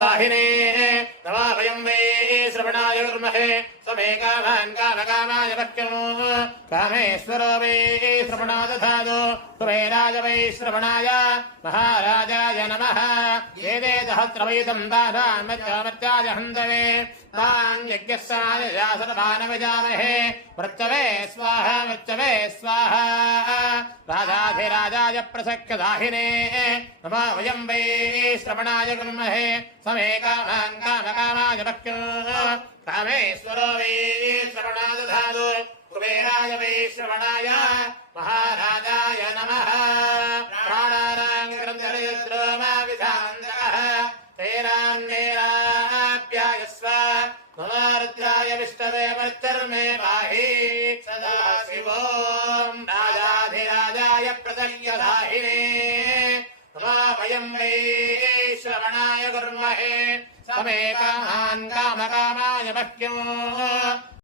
दाहिने नमः वयं वै श्रवणाय कुर्महे समे कामान् कामकामाय वक्यमो कामेश्वरो वै श्रवणो दधातु कुबेराय वै श्रवणाय महाराजाय नमः वेदे सहस्रवैतं दाधान्मत्याय हन्तवे तान् यज्ञस्याय सर्वानविजामहे मृत्यवे स्वाहा मृत्यवे स्वाहा राजाधिराजाय प्रसख्य दाहिने नमः वयं वै श्रवणाय कुर्महे समे कामान् कामकामाय वक्यो कामेश्वरो वै श्रवणो दधातु कुबेराय वै श्रवणाय महाराजाय नमः प्राणानां ग्रन्थरयद्रोमाविधान्तः तैरान्नेराप्यायस्व ममारुद्राय विष्णवे मर्चर्मे पाहि सदा शिवो राजाधिराजाय प्रसह्य दाहिने नमः वयं वै श्रवणाय कुर्महे समे कामान् कामकामाय वक्यो